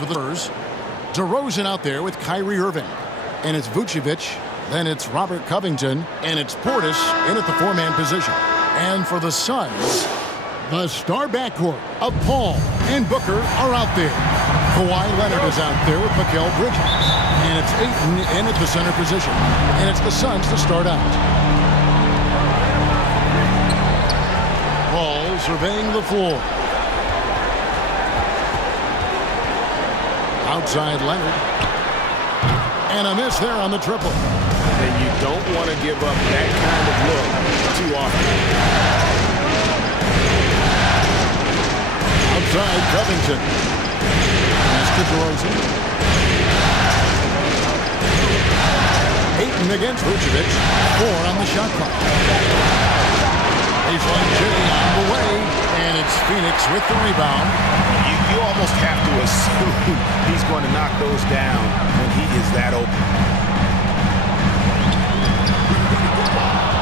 for the Spurs. DeRozan out there with Kyrie Irving. And it's Vucevic. Then it's Robert Covington. And it's Portis in at the four-man position. And for the Suns, the star backcourt of Paul and Booker are out there. Kawhi Leonard is out there with Mikal Bridges. And it's Ayton in at the center position. And it's the Suns to start out. Paul surveying the floor. Outside Leonard. And a miss there on the triple. And you don't want to give up that kind of look too often. Outside Covington. Pass to DeRozan. Ayton against Vucevic. 4 on the shot clock. Baseline J on the way. And it's Phoenix with the rebound. You almost have to assume he's going to knock those down when he is that open.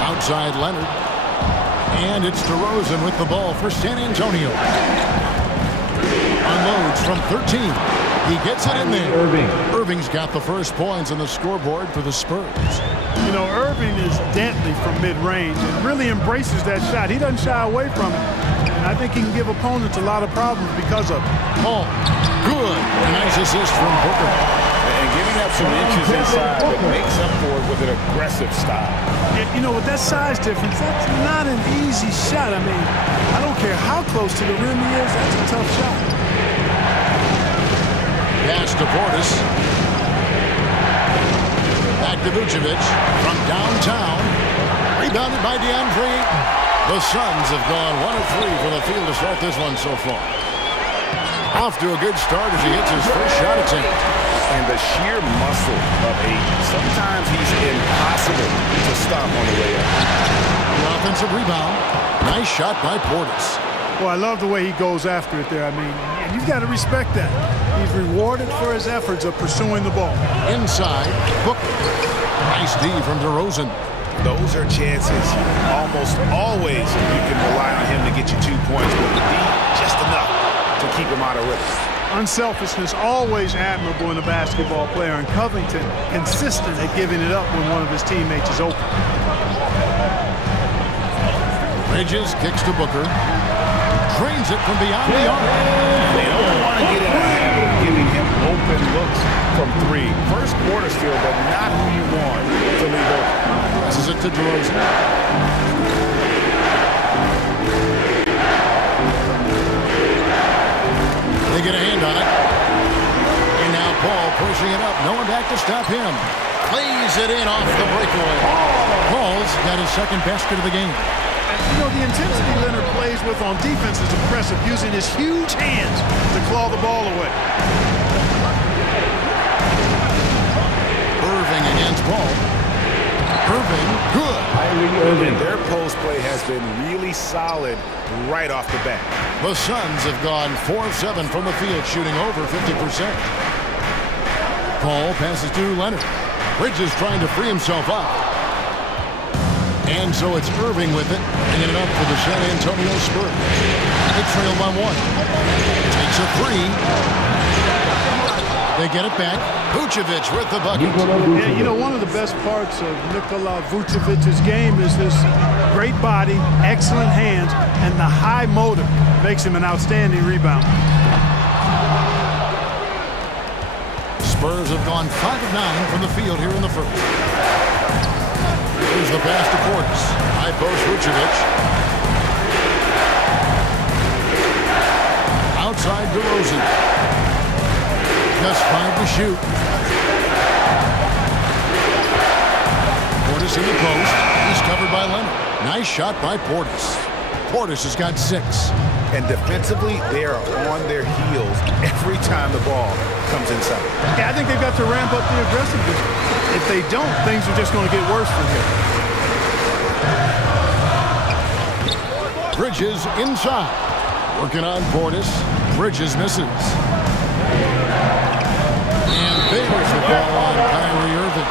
Outside Leonard. And it's DeRozan with the ball for San Antonio. Unloads from 13. He gets it in there. Irving's got the first points on the scoreboard for the Spurs. You know, Irving is deadly from mid-range and really embraces that shot. He doesn't shy away from it. And I think he can give opponents a lot of problems because of it. Paul, good. A nice assist from Booker. And giving up some inches inside, but makes up for it with an aggressive style. You know, with that size difference, that's not an easy shot. I mean, I don't care how close to the rim he is, that's a tough shot. Pass to Portis. Back to Vucevic from downtown. Rebounded by DeAndre Ayton. The Suns have gone 1 of 3 from the field to start this one so far. Off to a good start as he hits his first shot attempt. And the sheer muscle of Ayton. Sometimes he's impossible to stop on the way up. The offensive rebound. Nice shot by Portis. Well, I love the way he goes after it there. I mean, and you've got to respect that. He's rewarded for his efforts of pursuing the ball. Inside, Booker. Nice D from DeRozan. Those are chances. Almost always you can rely on him to get you 2 points, but the D, just enough to keep him out of rhythm. Unselfishness, always admirable in a basketball player, and Covington consistent at giving it up when one of his teammates is open. Bridges kicks to Booker. Drains it from beyond the arc. They don't want to get in a habit of giving him open looks from 3. First quarter steal, but not who you want to leave open. Passes it to DeRozan. They get a hand on it. And now Paul pushing it up. No one back to stop him. Plays it in off the breakaway. Paul's got his second basket of the game. You know, the intensity Leonard plays with on defense is impressive, using his huge hands to claw the ball away. Irving against Paul. Irving, good. Their post play has been really solid right off the bat. The Suns have gone 4 of 7 from the field, shooting over 50%. Paul passes to Leonard. Bridges trying to free himself up. And so it's Irving with it, bringing it up for the San Antonio Spurs. They trail by 1. Takes a 3. They get it back. Vucevic with the bucket. Yeah, you know, one of the best parts of Nikola Vucevic's game is his great body, excellent hands, and the high motor makes him an outstanding rebounder. Spurs have gone 5 of 9 from the field here in the first. Here's the pass to Portis. High post Vucevic. Outside DeRozan. Just 5 to shoot. Portis in the post. He's covered by Leonard. Nice shot by Portis. Portis has got 6. And defensively, they are on their heels every time the ball comes inside. Yeah, I think they've got to ramp up the aggressiveness. If they don't, things are just going to get worse from here. Bridges inside. Working on Portis. Bridges misses. And favors the ball on Kyrie Irving.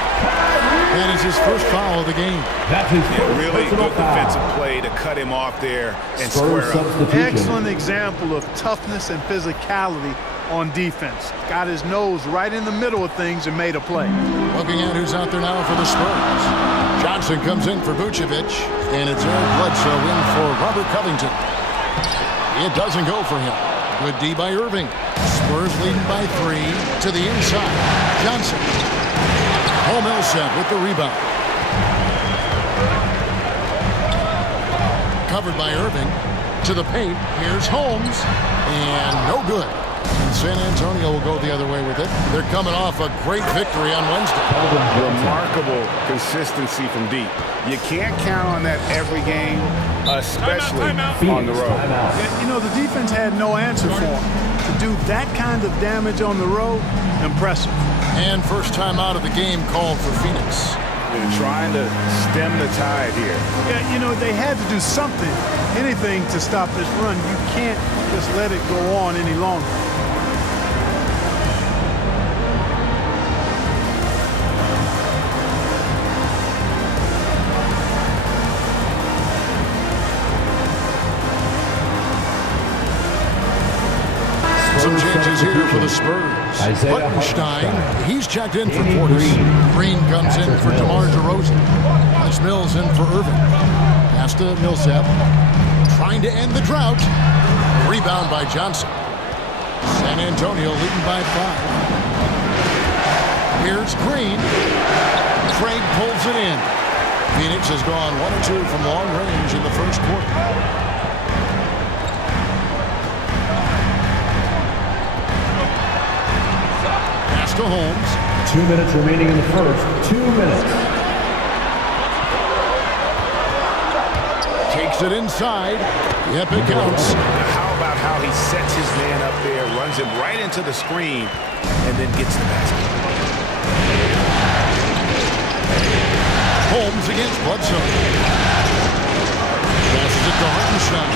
That is his first foul of the game. That's his first really good defensive play to cut him off there and square up. Excellent example of toughness and physicality on defense. Got his nose right in the middle of things and made a play. Looking at who's out there now for the Spurs. Johnson comes in for Vucevic, and it's Eric Bledsoe in for Robert Covington. It doesn't go for him. Good D by Irving. Spurs leading by 3 to the inside. Johnson. Paul Millsap with the rebound. Covered by Irving. To the paint. Here's Holmes. And no good. And San Antonio will go the other way with it. They're coming off a great victory on Wednesday. Remarkable consistency from deep. You can't count on that every game, especially on the road. Yeah, you know, the defense had no answer for him. To do that kind of damage on the road, impressive. And first time out of the game called for Phoenix. They're trying to stem the tide here. Yeah, you know, they had to do something, anything to stop this run. You can't just let it go on any longer. Some changes here for the Spurs. Buttenstein, he's checked in for Portis. Green comes in for DeMar DeRozan. That's Mills in for Irving. Pass to Millsap. Trying to end the drought. Rebound by Johnson. San Antonio leading by 5. Here's Green. Craig pulls it in. Phoenix has gone 1 or 2 from long range in the first quarter. To Holmes. 2 minutes remaining in the first. 2 minutes. Takes it inside. Yep, it counts. Now how about how he sets his man up there, runs him right into the screen, and then gets the basket. Holmes against Bledsoe. Passes it to Hartenstein.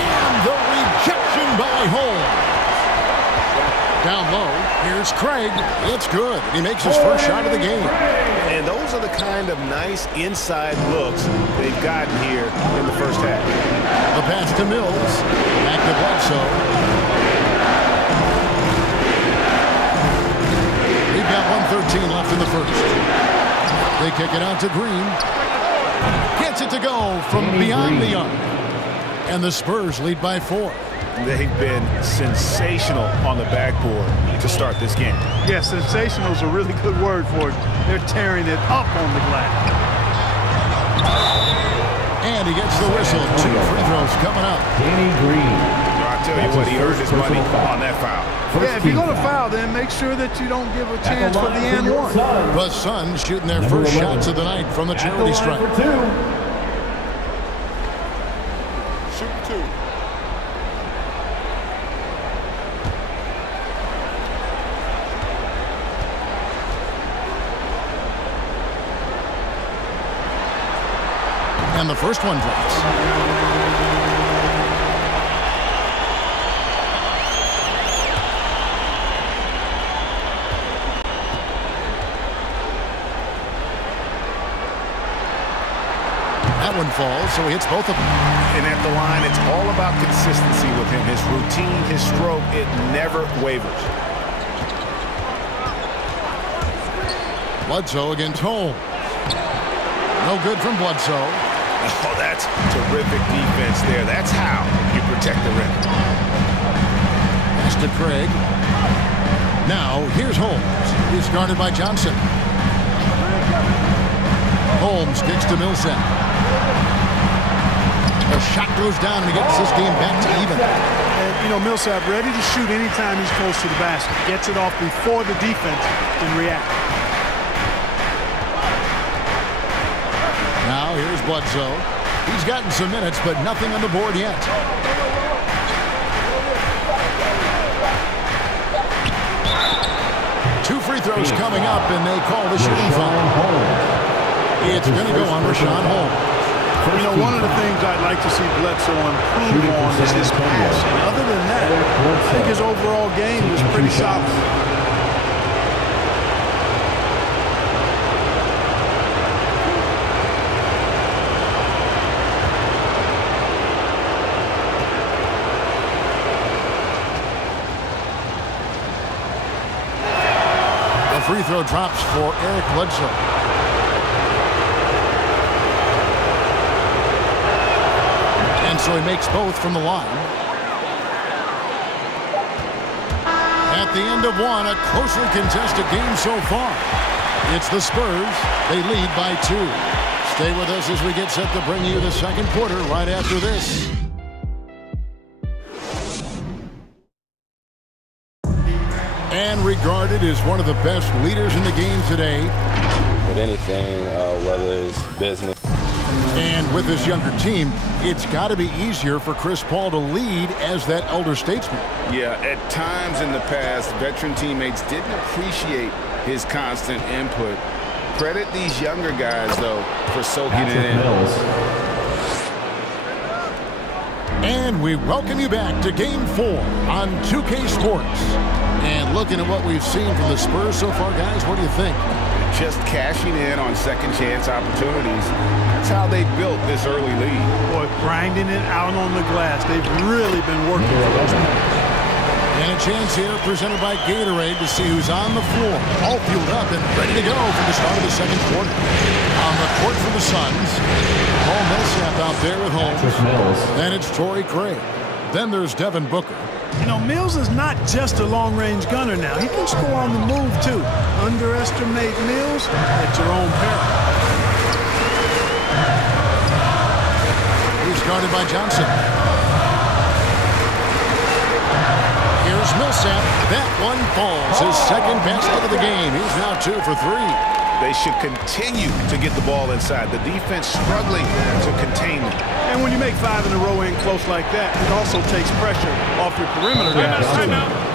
And the rejection by Holmes. Down low, here's Craig. It's good. He makes his first shot of the game. And those are the kind of nice inside looks they've gotten here in the first half. The pass to Mills. Back to Bledsoe. We've got 1:13 left in the first. They kick it out to Green. Gets it to go from beyond the arc. And the Spurs lead by 4. They've been sensational on the backboard to start this game. Yeah, sensational is a really good word for it. They're tearing it up on the glass. And he gets the whistle. 2 free throws coming up. Danny Green. I'll tell you what, he earned his money on that foul. Yeah, if you're going to foul, then make sure that you don't give a chance for the and one. The Suns shooting their first shots of the night from the charity stripe. Shoot 2. And the first one drops. That one falls, so he hits both of them. And at the line, it's all about consistency with him. His routine, his stroke, it never wavers. Bledsoe against Holmes. No good from Bledsoe. Oh, that's terrific defense there. That's how you protect the rim. Pass to Craig. Now, here's Holmes. He's guarded by Johnson. Holmes kicks to Millsap. The shot goes down and he gets this game back to even. And, you know, Millsap ready to shoot anytime he's close to the basket. Gets it off before the defense can react. Now, here's Bledsoe. He's gotten some minutes, but nothing on the board yet. Two free throws coming up, and they call the shooting foul. It's going to go on Rashawn Holmes. You know, one of the things I'd like to see Bledsoe improve on is his passing. Other than that, I think his overall game was pretty solid. free throw drops for Eric Bledsoe. And so he makes both from the line. At the end of one, a closely contested game so far. It's the Spurs. They lead by 2. Stay with us as we get set to bring you the second quarter right after this. And regarded as one of the best leaders in the game today. With anything, whether it's business. And with this younger team, it's got to be easier for Chris Paul to lead as that elder statesman. Yeah, at times in the past, veteran teammates didn't appreciate his constant input. Credit these younger guys, though, for soaking it in. And we welcome you back to Game 4 on 2K Sports. And looking at what we've seen from the Spurs so far, guys, what do you think? Just cashing in on second chance opportunities. That's how they built this early lead. Boy, grinding it out on the glass. They've really been working for those points. And a chance here presented by Gatorade to see who's on the floor. All fueled up and ready to go for the start of the second quarter. On the court for the Suns, Paul Millsap out there with Holmes. Then it's Torrey Craig. Then there's Devin Booker. You know, Mills is not just a long-range gunner now. He can score on the move, too. Underestimate Mills at your own peril. He's guarded by Johnson. Here's Millsap. That one falls. His second basket of the game. He's now 2 for 3. They should continue to get the ball inside. The defense struggling to contain them. And when you make 5 in a row in close like that, it also takes pressure off your perimeter guys.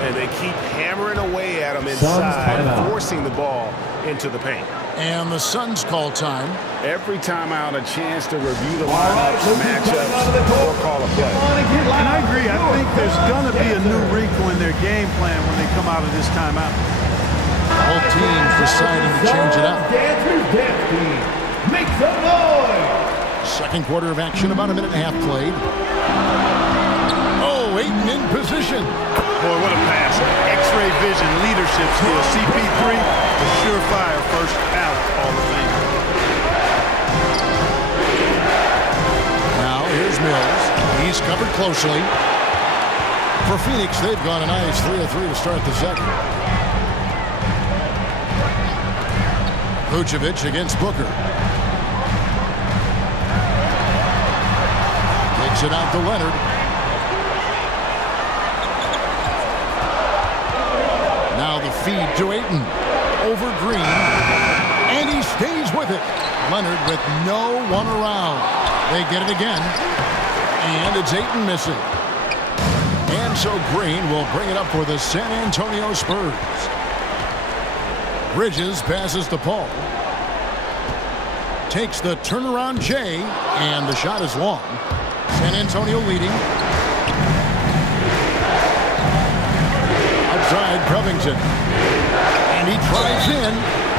And they keep hammering away at them inside, forcing the ball into the paint. And the Suns call time. Every time out, a chance to review the lineups, matchups, or call a play. And I agree. I think there's going to be a new wrinkle in their game plan when they come out of this timeout. Both teams deciding to change it up. Make some noise! Second quarter of action, about a minute and a half played. Oh, Ayton in position. Boy, what a pass. X-ray vision, leadership skills. CP3, a surefire first ballot Hall of Fame. Now, here's Mills. He's covered closely. For Phoenix, they've gone a nice 3 of 3 to start the second. Vucevic against Booker. Takes it out to Leonard. Now the feed to Ayton. Over Green. And he stays with it. Leonard with no one around. They get it again. And it's Ayton missing. And so Green will bring it up for the San Antonio Spurs. Bridges passes to Paul. Takes the turnaround Jay, and the shot is long. San Antonio leading. Outside Covington. And he drives in,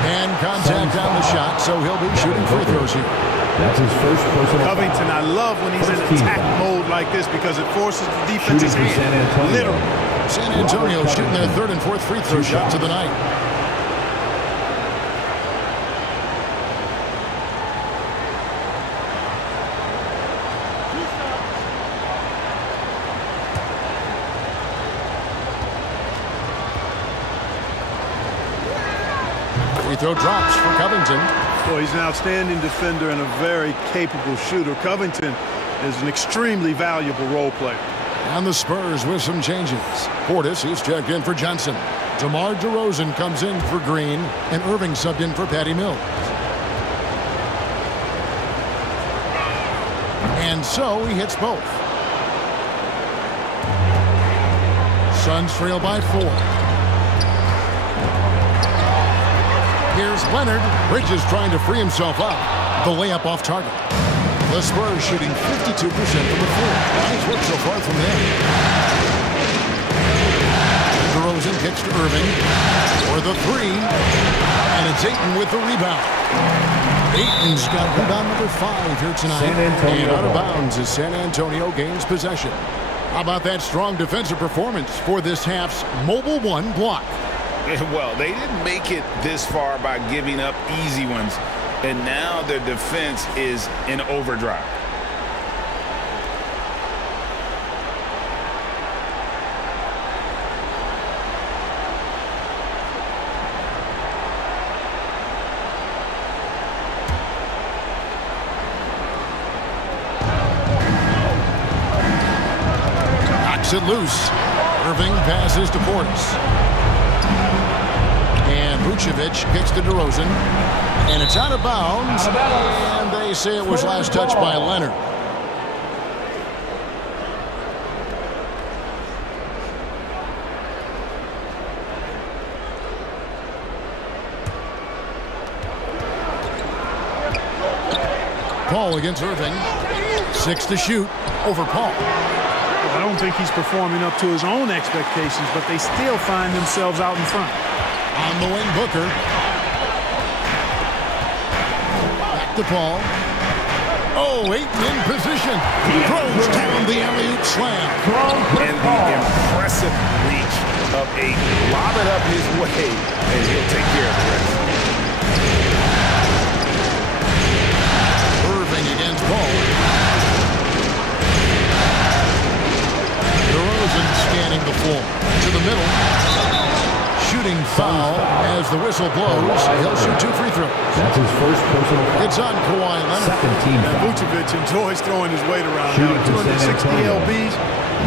and contact on the shot, so he'll be shooting free throws here. That's his first personal Covington, I love when he's in attack mode like this because it forces the defense's hand. Literally. San Antonio shooting their third and fourth free throw shots of the night. Free throw drops for Covington. Boy, he's an outstanding defender and a very capable shooter. Covington is an extremely valuable role player. And the Spurs with some changes. Portis is checked in for Johnson. DeMar DeRozan comes in for Green, and Irving subbed in for Patty Mills. And so he hits both. Suns trail by 4. Here's Leonard. Bridges trying to free himself up. The layup off target. The Spurs shooting 52% from the floor. Nice work so far from them. DeRozan kicks to Irving for the 3. And it's Ayton with the rebound. Ayton's got rebound number 5 here tonight. And out of bounds as San Antonio gains possession. How about that strong defensive performance for this half's Mobile One block? Well, they didn't make it this far by giving up easy ones, and now their defense is in overdrive. Knocks it loose. Irving passes to Portis. And Vucevic kicks to DeRozan. And it's out of bounds. And they say it was last touched by Leonard. Paul against Irving. 6 to shoot over Paul. I don't think he's performing up to his own expectations, but they still find themselves out in front. On the wing, Booker. Back to Paul. Oh, Ayton in position. Throws down the alley-oop slam. And the impressive reach of Ayton. Lob it up his way, and he'll take care of the rest. Irving against Paul. DeRozan scanning the floor. To the middle. Shooting foul as the whistle blows. He'll shoot 2 free throws. That's his first personal foul. It's on Kawhi Leonard. Second team And foul. Vucevic enjoys throwing his weight around. Shooting Now, for San 260 Antonio. LBs.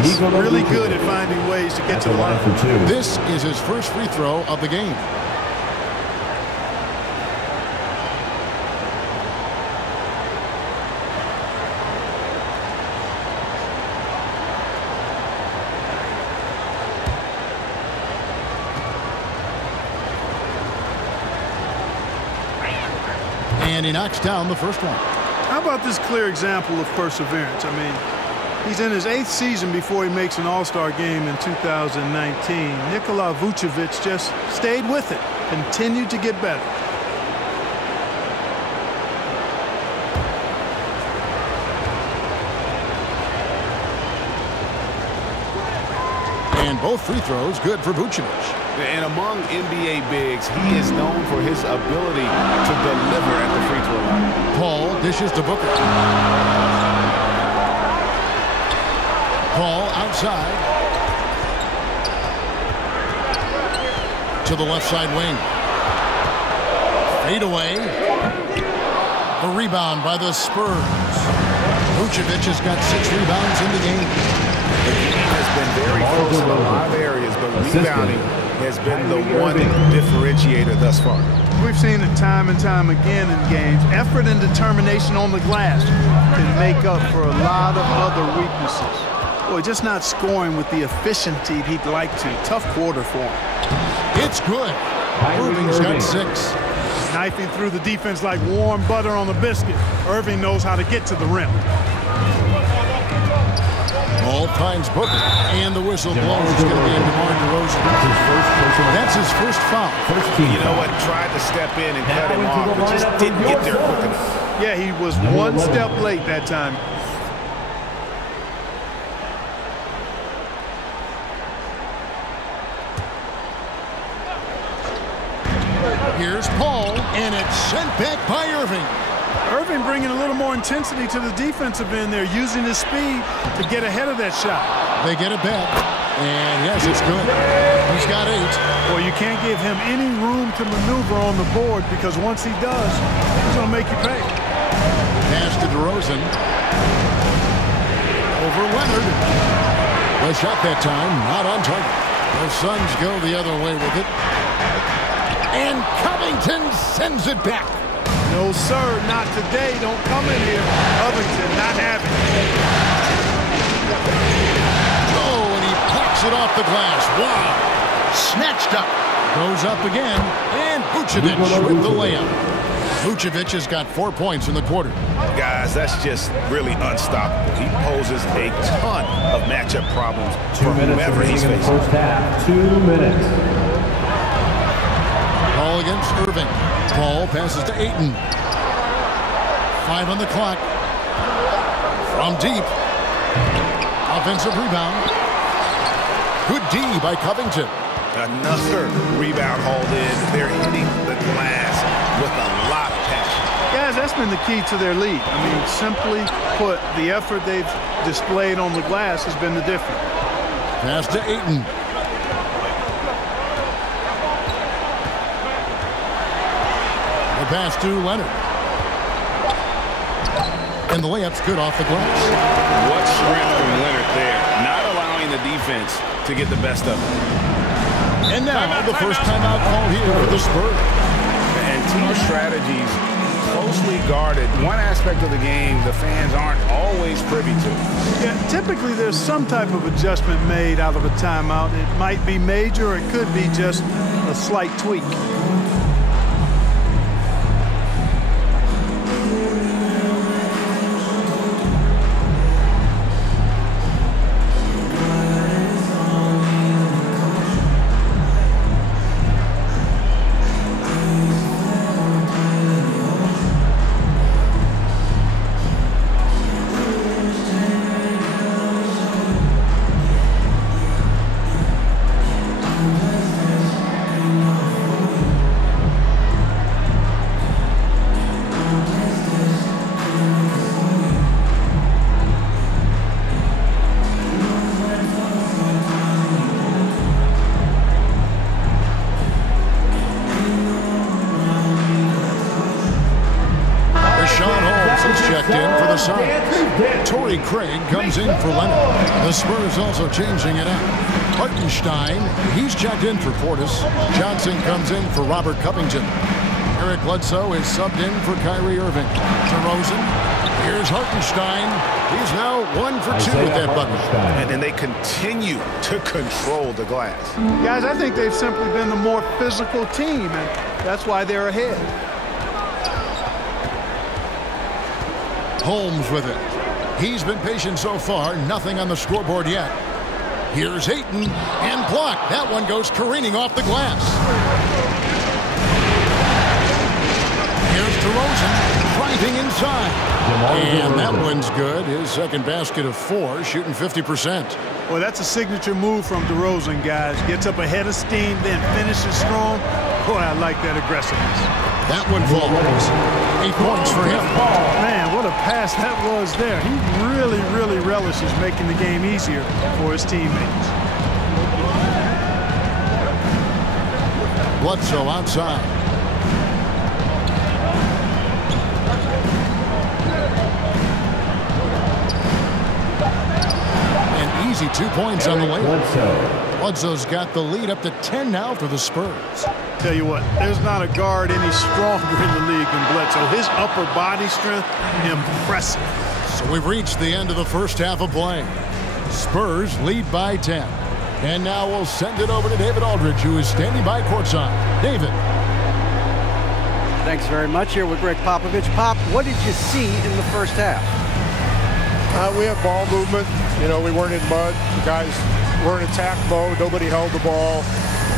He's really good at finding ways to get to the line. For 2. This is his first free throw of the game. And he knocks down the first one. How about this clear example of perseverance? I mean, he's in his 8th season before he makes an All-Star game in 2019. Nikola Vucevic just stayed with it, continued to get better. And both free throws good for Vucevic. And among NBA bigs, he is known for his ability to deliver at the free throw line. Paul dishes to Booker. Paul outside. To the left side wing. Fade away. The rebound by the Spurs. Vucevic has got 6 rebounds in the game. The game has been very close in a lot of areas, but rebounding has been the one differentiator thus far. We've seen it time and time again in games. Effort and determination on the glass can make up for a lot of other weaknesses. Boy, just not scoring with the efficiency he'd like to. Tough quarter for him. It's good. Irving's got 6. Knifing through the defense like warm butter on a biscuit. Irving knows how to get to the rim. Paul finds Booker, and the whistle blows. It's going to be in DeMar DeRozan. That's his first foul. You know what? Tried to step in and cut him off, but just didn't get there quick enough. Yeah, he was one step late that time. Here's Paul, and it's sent back by Irving. Irving bringing a little more intensity to the defensive end there, using his speed to get ahead of that shot. They get it back, and yes, it's good. He's got 8. Well, you can't give him any room to maneuver on the board, because once he does, he's going to make you pay. Pass to DeRozan. Over Leonard. Well shot that time, not on target. The Suns go the other way with it. And Covington sends it back. No, sir, not today. Don't come in here. Covington not having it. Oh, and he picks it off the glass. Wow. Snatched up. Goes up again. And Vucevic with the layup. Vucevic has got 4 points in the quarter. Guys, that's just really unstoppable. He poses a ton of matchup problems for whomever he's facing. First half, 2 minutes. Paul against Irving. Paul passes to Ayton. 5 on the clock. From deep. Offensive rebound. Good D by Covington. Another rebound hauled in. They're hitting the glass with a lot of passion. Guys, that's been the key to their lead. I mean, simply put, the effort they've displayed on the glass has been the difference. Pass to Ayton. The pass to Leonard. And the layup's good off the glass. What strength from Leonard there. Not allowing the defense to get the best of him. And now the first timeout call here for the Spurs. And team strategies closely guarded. One aspect of the game the fans aren't always privy to. Yeah, typically there's some type of adjustment made out of a timeout. It might be major or it could be just a slight tweak. Torrey Craig comes in for Leonard. The Spurs also changing it up. Hartenstein, he's checked in for Portis. Johnson comes in for Robert Covington. Eric Bledsoe is subbed in for Kyrie Irving. DeRozan, here's Hartenstein. He's now 1 for 2 with that bucket. And they continue to control the glass. Guys, I think they've simply been the more physical team, and that's why they're ahead. Holmes with it. He's been patient so far. Nothing on the scoreboard yet. Here's Ayton and blocked. That one goes careening off the glass. Here's DeRozan driving inside. And that one's good. His second basket of 4, shooting 50%. Well, that's a signature move from DeRozan, guys. Gets up ahead of steam, then finishes strong. Boy, I like that aggressiveness. That one falls. 8 points for him. Man, what a pass that was there. He really, really relishes making the game easier for his teammates. Bledsoe outside. An easy 2 points on the layup. Bledsoe's got the lead up to 10 now for the Spurs. Tell you what, there's not a guard any stronger in the league than Bledsoe. His upper body strength, impressive. So we've reached the end of the first half of play. Spurs lead by 10. And now we'll send it over to David Aldridge, who is standing by courtside. David. Thanks very much. Here with Greg Popovich. Pop, what did you see in the first half? We had ball movement. You know, we weren't in mud. The guys were in attack mode. Nobody held the ball.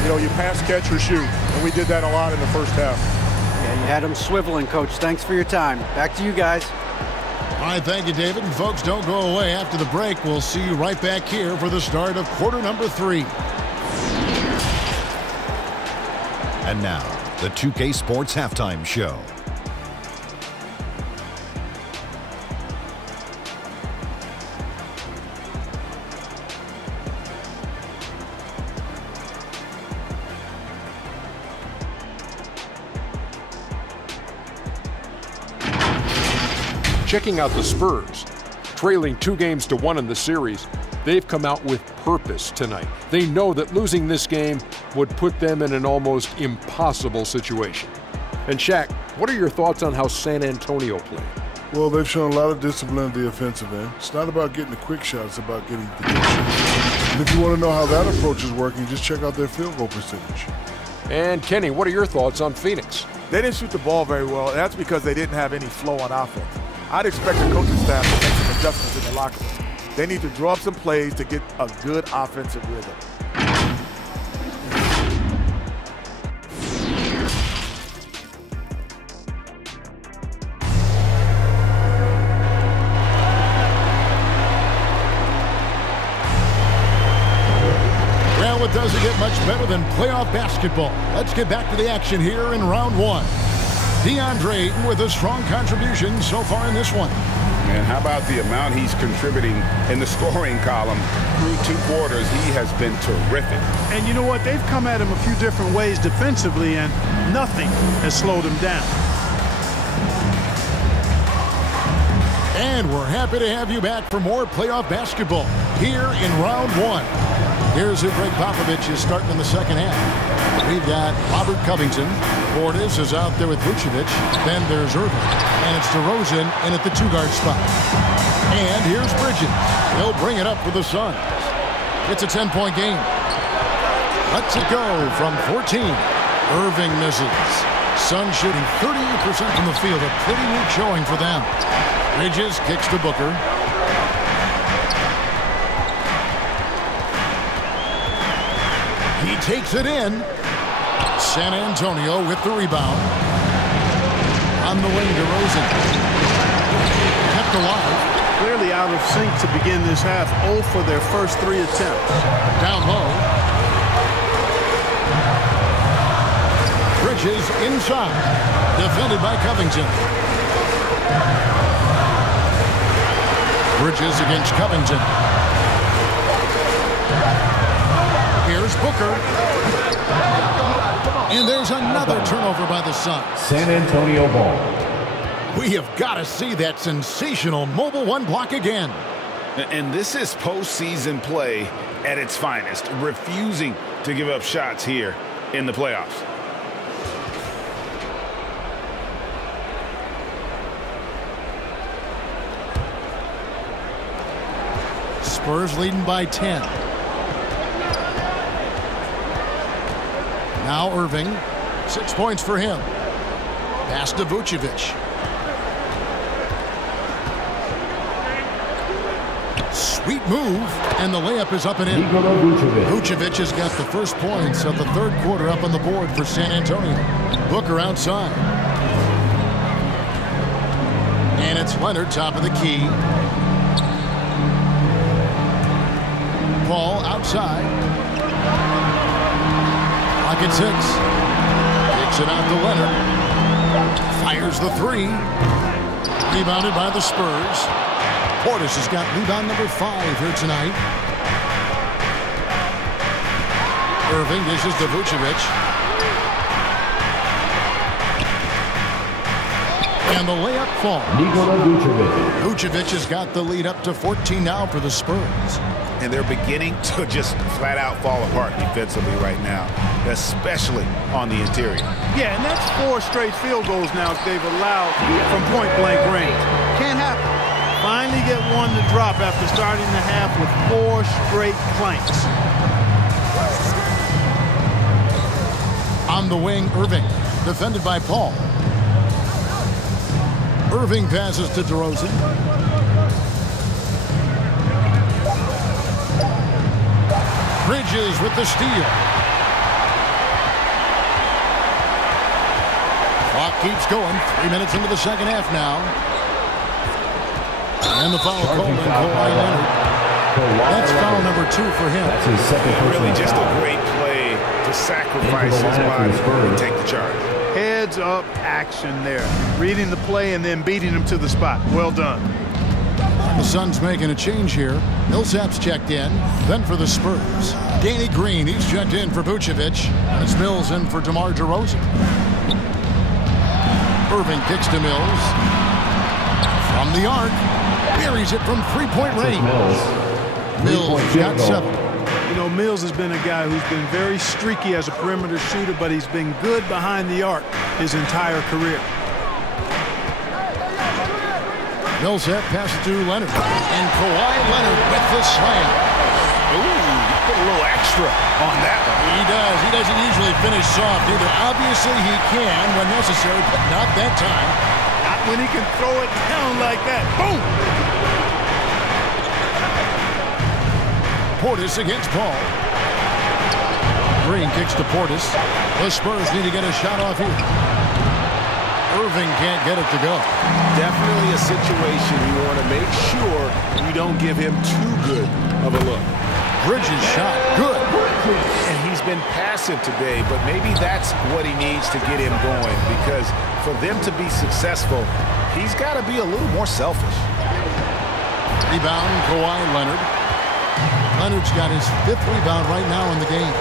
You know, you pass, catch, or shoot. And we did that a lot in the first half. Yeah, you had them swiveling, Coach. Thanks for your time. Back to you guys. All right, thank you, David. And folks, don't go away. After the break, we'll see you right back here for the start of quarter number 3. And now, the 2K Sports Halftime Show. Checking out the Spurs, trailing 2-1 in the series, they've come out with purpose tonight. They know that losing this game would put them in an almost impossible situation. And Shaq, what are your thoughts on how San Antonio played? Well, they've shown a lot of discipline at the offensive end. It's not about getting the quick shot, it's about getting the good shots. And if you want to know how that approach is working, just check out their field goal percentage. And Kenny, what are your thoughts on Phoenix? They didn't shoot the ball very well, and that's because they didn't have any flow on offense. I'd expect the coaching staff to make some adjustments in the locker room. They need to draw up some plays to get a good offensive rhythm. Well, it doesn't get much gets better than playoff basketball. Let's get back to the action here in round one. DeAndre Ayton with a strong contribution so far in this one. And how about the amount he's contributing in the scoring column through 2 quarters? He has been terrific. And you know what? They've come at him a few different ways defensively, and nothing has slowed him down. And we're happy to have you back for more playoff basketball here in round one. Here's who Greg Popovich is starting in the second half. We've got Robert Covington. Portis is out there with Vucevic. Then there's Irving. And it's DeRozan in at the 2-guard spot. And here's Bridges. He'll bring it up for the Suns. It's a 10-point game. Lets it go from 14. Irving misses. Suns shooting 38% from the field. A pretty weak showing for them. Bridges kicks to Booker. He takes it in. San Antonio with the rebound. On the wing, DeRozan. Kept alive. Clearly out of sync to begin this half. 0 for their first 3 attempts. Down low. Bridges inside. Defended by Covington. Bridges against Covington. Here's Booker. And there's another turnover by the Suns. San Antonio ball. We have got to see that sensational mobile 1 block again. And this is postseason play at its finest, refusing to give up shots here in the playoffs. Spurs leading by 10. Now Irving. 6 points for him. Pass to Vucevic. Sweet move. And the layup is up and in. Vucevic has got the first points of the 3rd quarter up on the board for San Antonio. Booker outside. And it's Leonard, top of the key. Paul outside. Clock at 6. Kicks it out to Leonard. Fires the 3. Rebounded by the Spurs. Portis has got rebound number 5 here tonight. Irving dishes to Vucevic. And the layup falls. Vucevic has got the lead up to 14 now for the Spurs. And they're beginning to just flat out fall apart defensively right now, especially on the interior. Yeah, and that's 4 straight field goals now they've allowed from point-blank range. Can't happen. Finally get one to drop after starting the half with 4 straight clanks. On the wing, Irving, defended by Paul. Irving passes to DeRozan. Bridges with the steal. Clock keeps going. 3 minutes into the second half now. And the foul called on Kawhi Leonard. That's foul number 2 for him. That's his second personal Really just foul. a great play to sacrifice his body and take the charge. Heads up action there. Reading the play and then beating him to the spot. Well done. The Suns making a change here. Millsap's checked in. Then for the Spurs, Danny Green, he's checked in for Vucevic. And it's Mills in for DeMar DeRozan. Irving kicks to Mills. From the arc. Buries it from 3-point range. Mills got 7. You know, Mills has been a guy who's been very streaky as a perimeter shooter, but he's been good behind the arc his entire career. Millsap passes to Leonard. And Kawhi Leonard with the slam. Ooh, put a little extra on that one. He does. He doesn't usually finish soft either. Obviously, he can when necessary, but not that time. Not when he can throw it down like that. Boom! Portis against Paul. Green kicks to Portis. The Spurs need to get a shot off here. Irving can't get it to go. Definitely a situation you want to make sure you don't give him too good of a look. Bridges shot. Good. And he's been passive today, but maybe that's what he needs to get him going, because for them to be successful, he's got to be a little more selfish. Rebound, Kawhi Leonard. Leonard's got his 5th rebound right now in the game.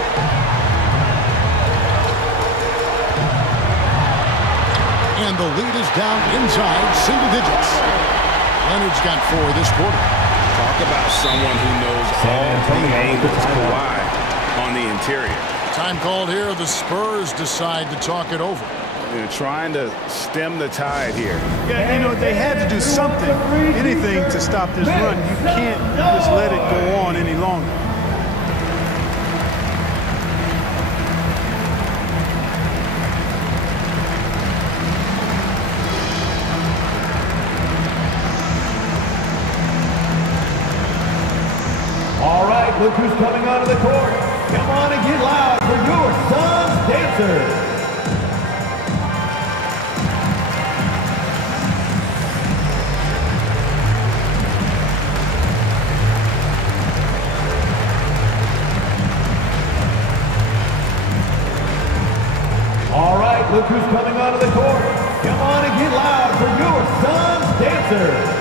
And the lead is down inside single digits. Leonard's got 4 this quarter. Talk about someone who knows all the angles. Kawhi on the interior. Time called here. The Spurs decide to talk it over. They're trying to stem the tide here. Yeah, you know, they had to do something, anything to stop this run. You can't just let it go on any longer. All right, look who's coming onto the court. Come on and get loud for your Suns dancers. All right, look who's coming onto the court. Come on and get loud for your Suns dancers.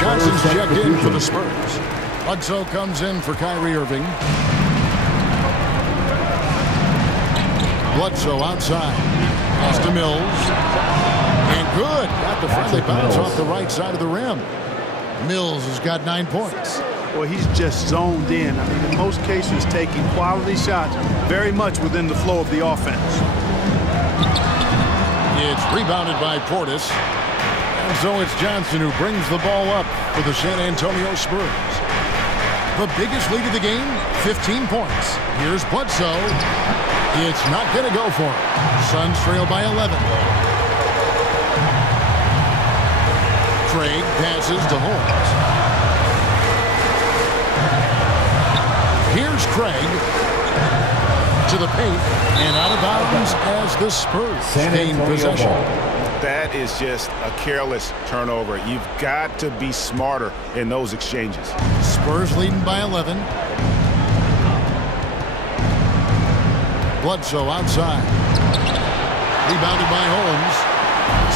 Johnson's checked in for the Spurs. Bledsoe comes in for Kyrie Irving. Bledsoe outside. Pass to Mills. And good. Got the friendly bounce off the right side of the rim. Mills has got 9 points. Well, he's just zoned in. I mean, in most cases, taking quality shots very much within the flow of the offense. It's rebounded by Portis. And so it's Johnson who brings the ball up for the San Antonio Spurs. The biggest lead of the game, 15 points. Here's Bledsoe. It's not going to go for him. Suns trail by 11. Craig passes to Holmes. Here's Craig to the paint and out of bounds as the Spurs gain possession. That is just a careless turnover. You've got to be smarter in those exchanges. Spurs leading by 11. Bledsoe outside. Rebounded by Holmes.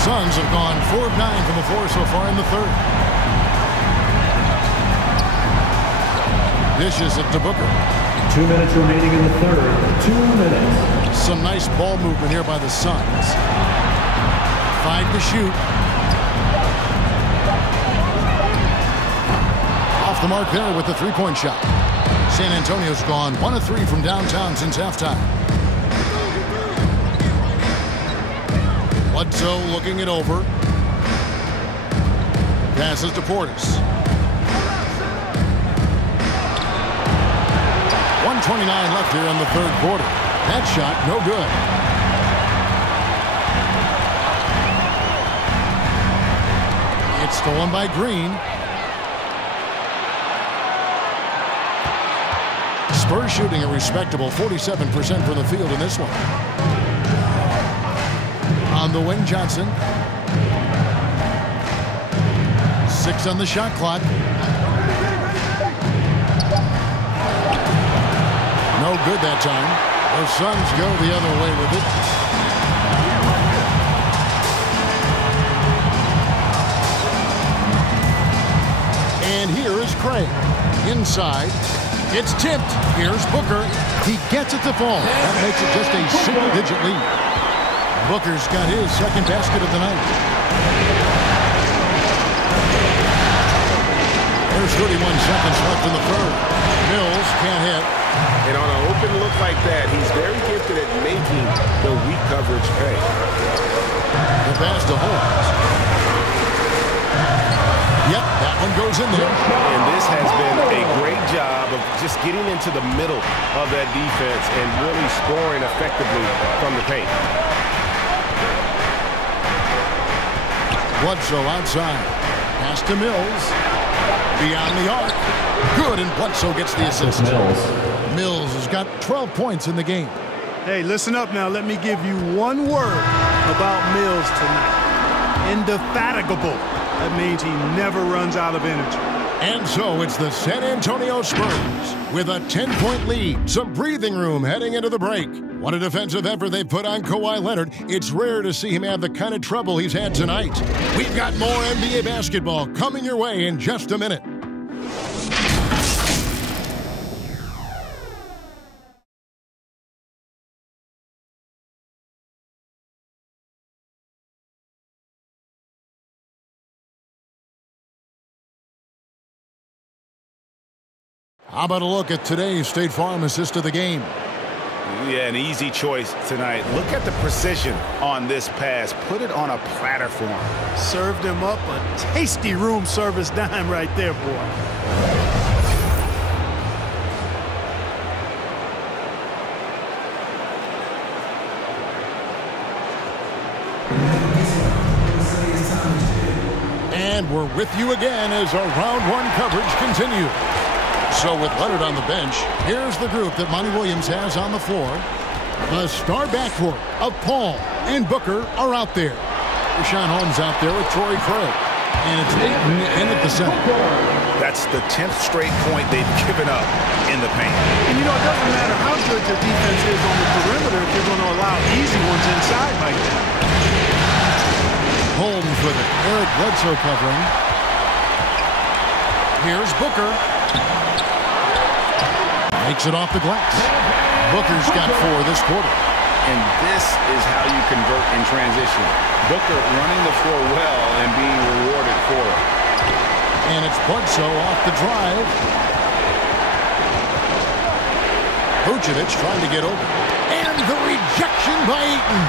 Suns have gone 4 of 9 from the floor so far in the third. Dishes it to Booker. 2 minutes remaining in the third. 2 minutes. Some nice ball movement here by the Suns. 5 to shoot. Off the mark there with the 3-point shot. San Antonio's gone 1 of 3 from downtown since halftime. Bledsoe looking it over. Passes to Portis. 1:29 left here in the third quarter. That shot, no good. It's stolen by Green. Spurs shooting a respectable 47% from the field in this one. On the wing, Johnson. 6 on the shot clock. No good that time. The Suns go the other way with it. And here is Craig. Inside. It's tipped. Here's Booker. He gets it to fall. That makes it just a single-digit lead. Booker's got his second basket of the night. There's 31 seconds left in the third. Mills can't hit. And on an open look like that, he's very gifted at making the weak coverage pay. The pass to Holmes. Yep, that one goes in there. And this has been a great job of just getting into the middle of that defense and really scoring effectively from the paint. Bledsoe outside. Pass to Mills. Beyond the arc. Good, and Bledsoe gets the assist. Mills has got 12 points in the game. Hey, listen up now. Let me give you one word. about Mills tonight. Indefatigable. That means he never runs out of energy. And so it's the San Antonio Spurs with a 10-point lead. Some breathing room heading into the break. What a defensive effort they've put on Kawhi Leonard. It's rare to see him have the kind of trouble he's had tonight. We've got more NBA basketball coming your way in just a minute. How about a look at today's State Farm assist of the game? Yeah, an easy choice tonight. Look at the precision on this pass. Put it on a platter for him. Served him up a tasty room service dime right there, boy. And we're with you again as our round one coverage continues. So with Leonard on the bench, here's the group that Monty Williams has on the floor. The star backcourt of Paul and Booker are out there. Richaun Holmes out there with Torrey Craig. And it's Ayton in at the center. That's the 10th straight point they've given up in the paint. And you know, it doesn't matter how good your defense is on the perimeter if you're going to allow easy ones inside like that. Holmes with it. Eric Bledsoe covering. Here's Booker. Makes it off the glass. Booker's got 4 this quarter. And this is how you convert in transition. Booker running the floor well and being rewarded for it. And it's Bledsoe off the drive. Vucevic trying to get over. And the rejection by Ayton.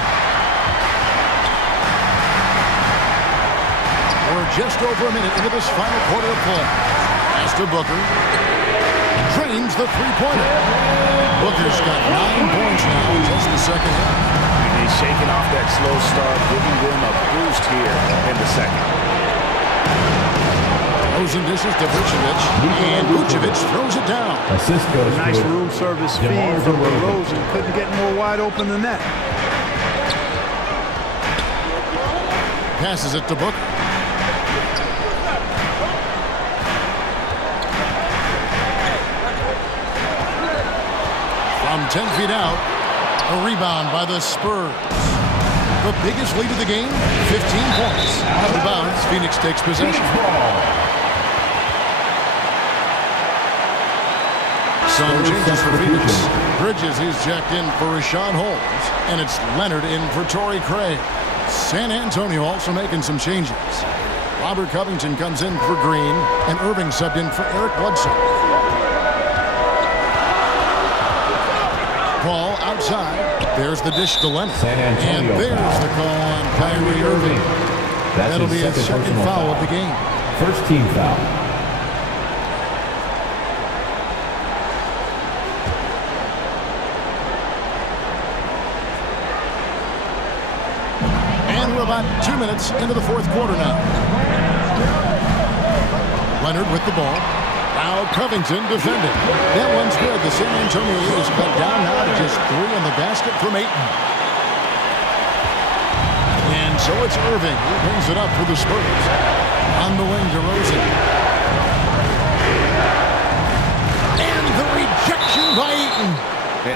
We're just over a minute into this final quarter of play. Pass to Booker. Drains the three-pointer. Booker's got 9 points now in just the second half. And he's shaking off that slow start, giving them a boost here in the second. Rosen dishes to Vucevic, and Vucevic throws it down. Assist goes nice room service feed from Rosen. Couldn't get more wide open than that. Passes it to Booker. From 10 feet out, a rebound by the Spurs. The biggest lead of the game, 15 points. Out of bounds, Phoenix takes possession. Some changes for Phoenix. Bridges is jacked in for Richaun Holmes, and it's Leonard in for Torrey Craig. San Antonio also making some changes. Robert Covington comes in for Green, and Irving subbed in for Eric Bledsoe. Paul outside. There's the dish to Leonard. And there's the call on Kyrie Irving. That'll be his second foul of the game. First team foul. And we're about 2 minutes into the fourth quarter now. Leonard with the ball. Now Covington defending. That one's good. The San Antonio lead is cut down now to just 3 in the basket from Ayton. And so it's Irving who brings it up for the Spurs. On the wing to Rosen. And the rejection by Ayton.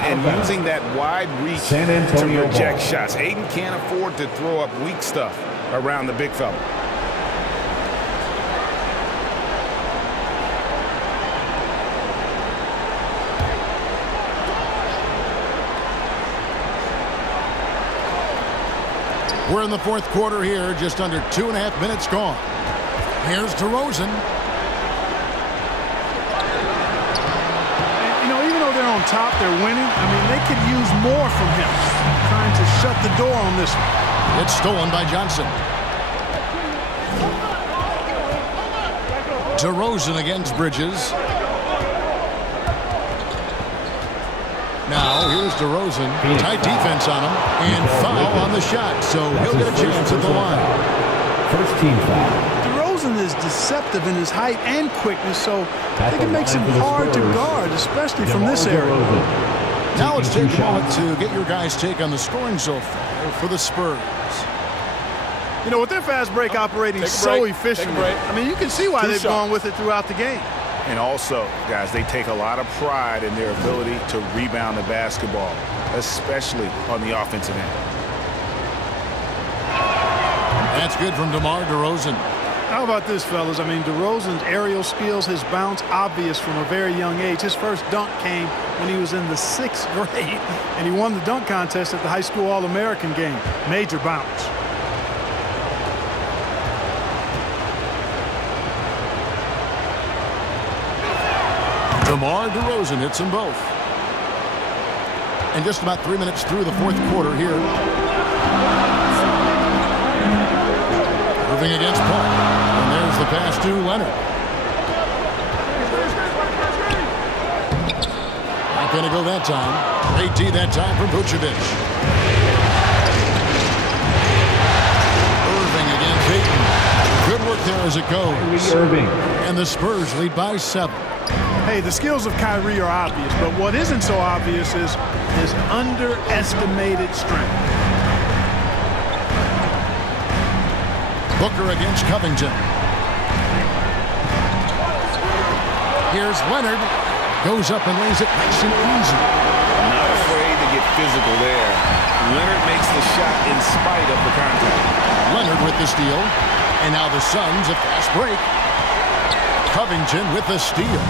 And using that wide reach to reject shots. Ayton can't afford to throw up weak stuff around the big fella. We're in the fourth quarter here, just under 2.5 minutes gone. Here's DeRozan. And, you know, even though they're on top, they're winning. I mean, they could use more from him. Trying to shut the door on this one. It's stolen by Johnson. DeRozan against Bridges. Now, here's DeRozan. Tight defense on him. And foul on the shot. So he'll get a chance at the line. First team foul. DeRozan is deceptive in his height and quickness, so I think it makes him hard to guard, especially from this area. Now let's take a moment to get your guys' take on the scoring so far for the Spurs. You know, with their fast break operating so efficiently, I mean, you can see why they've gone with it throughout the game. And also, guys, they take a lot of pride in their ability to rebound the basketball, especially on the offensive end. That's good from DeMar DeRozan. How about this, fellas? I mean, DeRozan's aerial skills, his bounce, obvious from a very young age. His first dunk came when he was in the 6th grade, and he won the dunk contest at the high school All-American game. Major bounce. DeMar DeRozan hits them both. And just about 3 minutes through the 4th quarter here. Irving against Paul. And there's the pass to Leonard. Not going to go that time. AT that time for Vucevic. Irving against Payton. Good work there as it goes. Irving. And the Spurs lead by 7. Hey, the skills of Kyrie are obvious, but what isn't so obvious is his underestimated strength. Booker against Covington. Here's Leonard. Goes up and lays it nice and easy. Not afraid to get physical there. Leonard makes the shot in spite of the contact. Leonard with the steal. And now the Suns a fast break. Covington with the steal.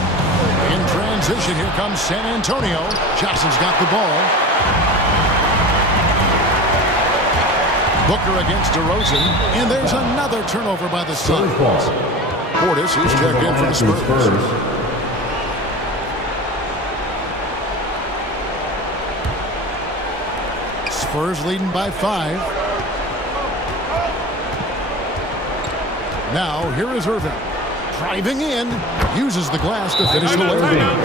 In transition, here comes San Antonio. Johnson's got the ball. Booker against DeRozan. And there's another turnover by the Suns. Portis, who's checked in for the Spurs. Spurs leading by 5. Now, here is Irving. Driving in, uses the glass to finish the layup.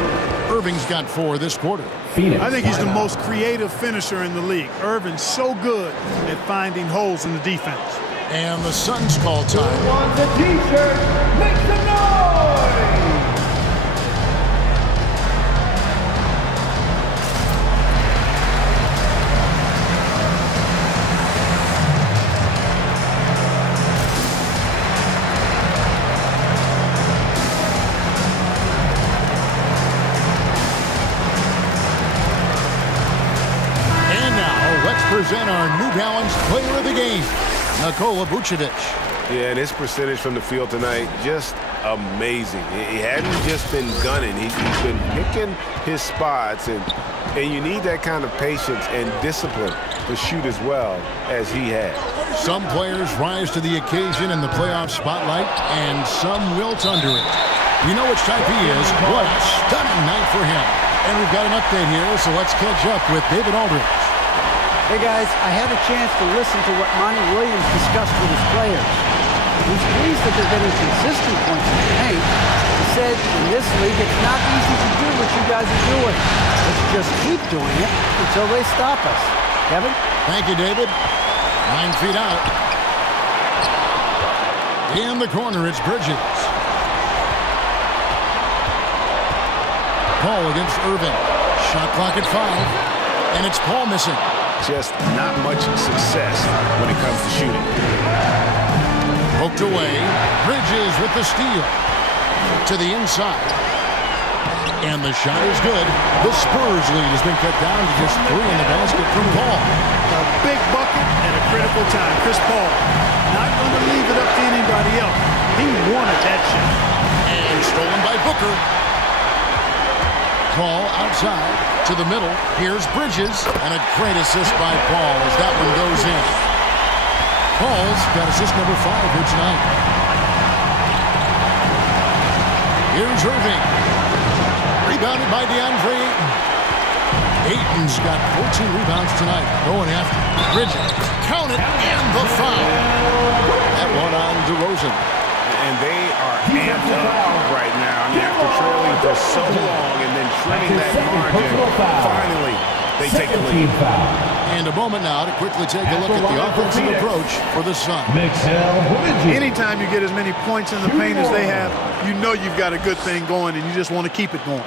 Irving's got 4 this quarter. I think he's the most creative finisher in the league. Irving's so good at finding holes in the defense. And the Suns call time. Who wants a t-shirt? Make some noise! Present our New Balance Player of the Game, Nikola Vucevic. Yeah, and his percentage from the field tonight, just amazing. He hadn't just been gunning. He's been picking his spots, and you need that kind of patience and discipline to shoot as well as he has. Some players rise to the occasion in the playoff spotlight, and some wilt under it. You know which type he is. What a stunning night for him. And we've got an update here, so let's catch up with David Aldridge. Hey guys, I had a chance to listen to what Monty Williams discussed with his players. He's pleased that they're getting consistent points in the paint. He said, in this league, it's not easy to do what you guys are doing. Let's just keep doing it until they stop us. Kevin? Thank you, David. 9 feet out. In the corner, it's Bridges. Paul against Irving. Shot clock at 5. And it's Paul missing. Just not much success when it comes to shooting. Poked away. Bridges with the steal. To the inside. And the shot is good. The Spurs lead has been cut down to just 3 in the basket from Paul. A big bucket at a critical time. Chris Paul not going to leave it up to anybody else. He wanted that shot. And stolen by Booker. Paul outside to the middle. Here's Bridges. And a great assist by Paul as that one goes in. Paul's got assist number 5 here tonight. Here's Irving. Rebounded by DeAndre Ayton. Ayton's got 14 rebounds tonight. Going after Bridges. Count it, and the foul. That one on DeRozan. And they are amped up right now. I mean, after trailing for so long and then trimming that margin, finally they take the lead. And a moment now to quickly take a look at the offensive approach for the Suns. Anytime you get as many points in the paint as they have, you know you've got a good thing going and you just want to keep it going.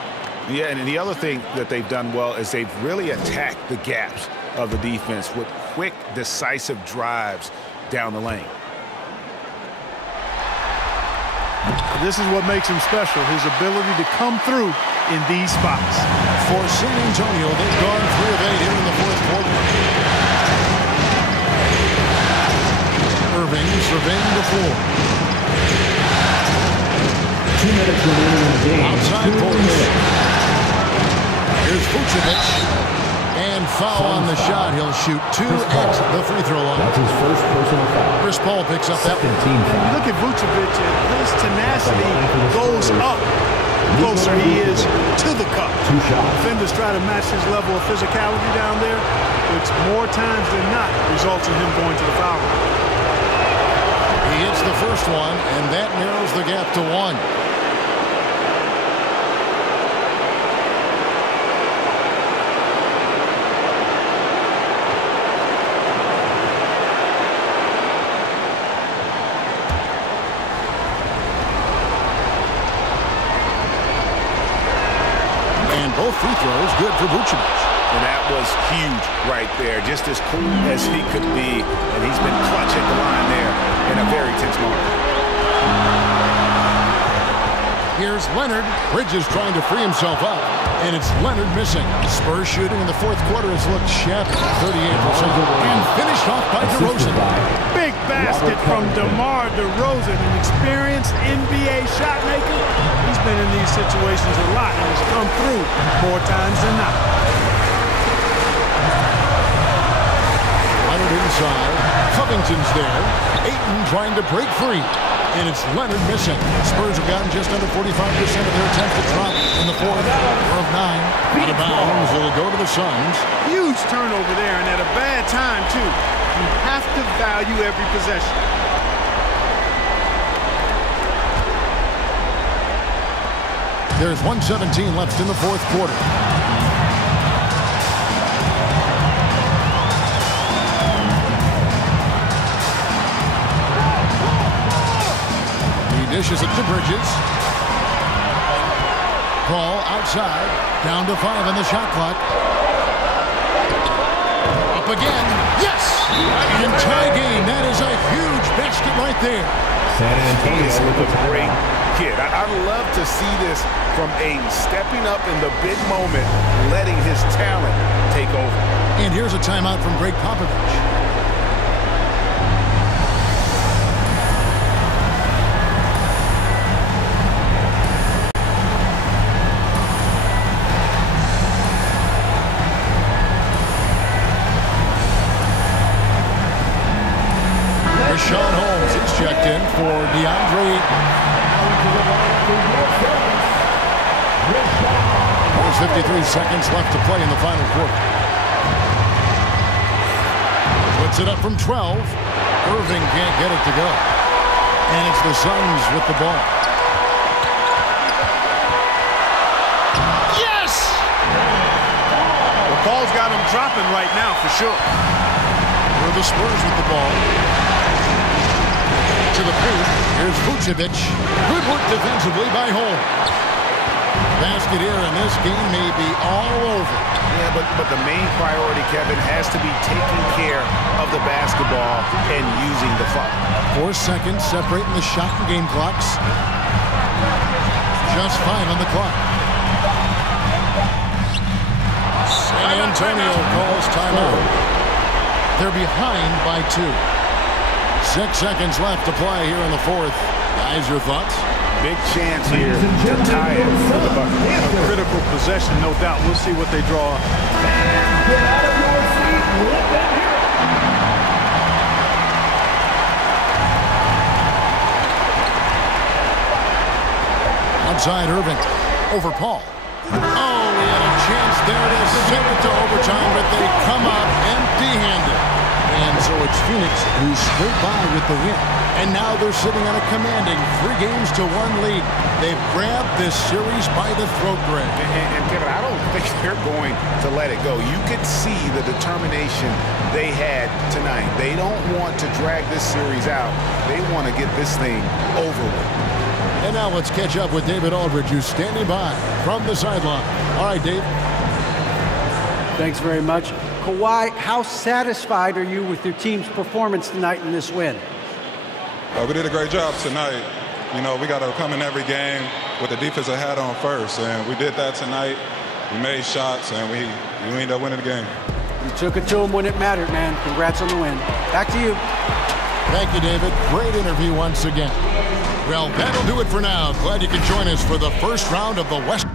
Yeah, and the other thing that they've done well is they've really attacked the gaps of the defense with quick, decisive drives down the lane. This is what makes him special, his ability to come through in these spots. For San Antonio, they've gone 3 of 8 here in the fourth quarter. Irving surveying the floor. 2 minutes remaining in the game. Outside post. Here's Vucevic. And foul on the shot. He'll shoot 2 at the free throw line. That's his first personal foul. Chris Paul picks up that. When you look at Vucevic, his tenacity goes up the closer he is to the cup. 2 shots. Defenders try to match his level of physicality down there, which more times than not results in him going to the foul line. He hits the first one, and that narrows the gap to 1. Both free throws good for Vucevic. And that was huge right there. Just as cool as he could be. And he's been clutch at the line there in a very tense moment. Here's Leonard. Bridges trying to free himself up. And it's Leonard missing. Spurs shooting in the fourth quarter has looked shabby. 38%. And finished off by DeRozan. Big basket from DeMar DeRozan, an experienced NBA shot maker. He's been in these situations a lot and has come through more times than not. Leonard inside. Covington's there. Ayton trying to break free. And it's Leonard missing. Spurs have gotten just under 45% of their attempts to drop in the fourth. 4 of 9. Out of bounds. It'll go to the Suns. Huge turnover there, and at a bad time, too. You have to value every possession. There's 1:17 left in the fourth quarter. He dishes it to Bridges. Paul outside. Down to 5 on the shot clock. Up again. Yes! And tie game. That is a huge basket right there. San Antonio with a great kid. I love to see this from Ayton, stepping up in the big moment, letting his talent take over. And here's a timeout from Greg Popovich. Richaun Holmes is checked in for DeAndre. There's 53 seconds left to play in the final quarter. Puts it up from 12. Irving can't get it to go. And it's the Suns with the ball. Yes! The ball's got him dropping right now for sure. For the Spurs with the ball. To the paint. Here's Vucevic. Good work defensively by Holmes. Basket here, and this game may be all over. Yeah, but the main priority, Kevin, has to be taking care of the basketball and using the foul. 4 seconds separating the shot and game clocks. Just 5 on the clock. San Antonio calls timeout. They're behind by 2. 6 seconds left to play here in the fourth. Guys, your thoughts? Big chance here to tie it for the Bucks. A critical possession, no doubt. We'll see what they draw. And get out of your seat. Let them hear it. Outside Irving. Over Paul. Oh, we had a chance there to send it to overtime, but they come up empty-handed. And so it's Phoenix who scraped by with the win. And now they're sitting on a commanding 3-1 lead. They've grabbed this series by the throat, Greg. And Kevin, I don't think they're going to let it go. You could see the determination they had tonight. They don't want to drag this series out. They want to get this thing over with. And now let's catch up with David Aldridge, who's standing by from the sideline. All right, Dave. Thanks very much. Kawhi, how satisfied are you with your team's performance tonight in this win? We did a great job tonight. You know, we got to come in every game with the defensive hat on first, and we did that tonight. We made shots, and we ended up winning the game. You took it to them when it mattered, man. Congrats on the win. Back to you. Thank you, David. Great interview once again. Well, that'll do it for now. Glad you could join us for the first round of the West.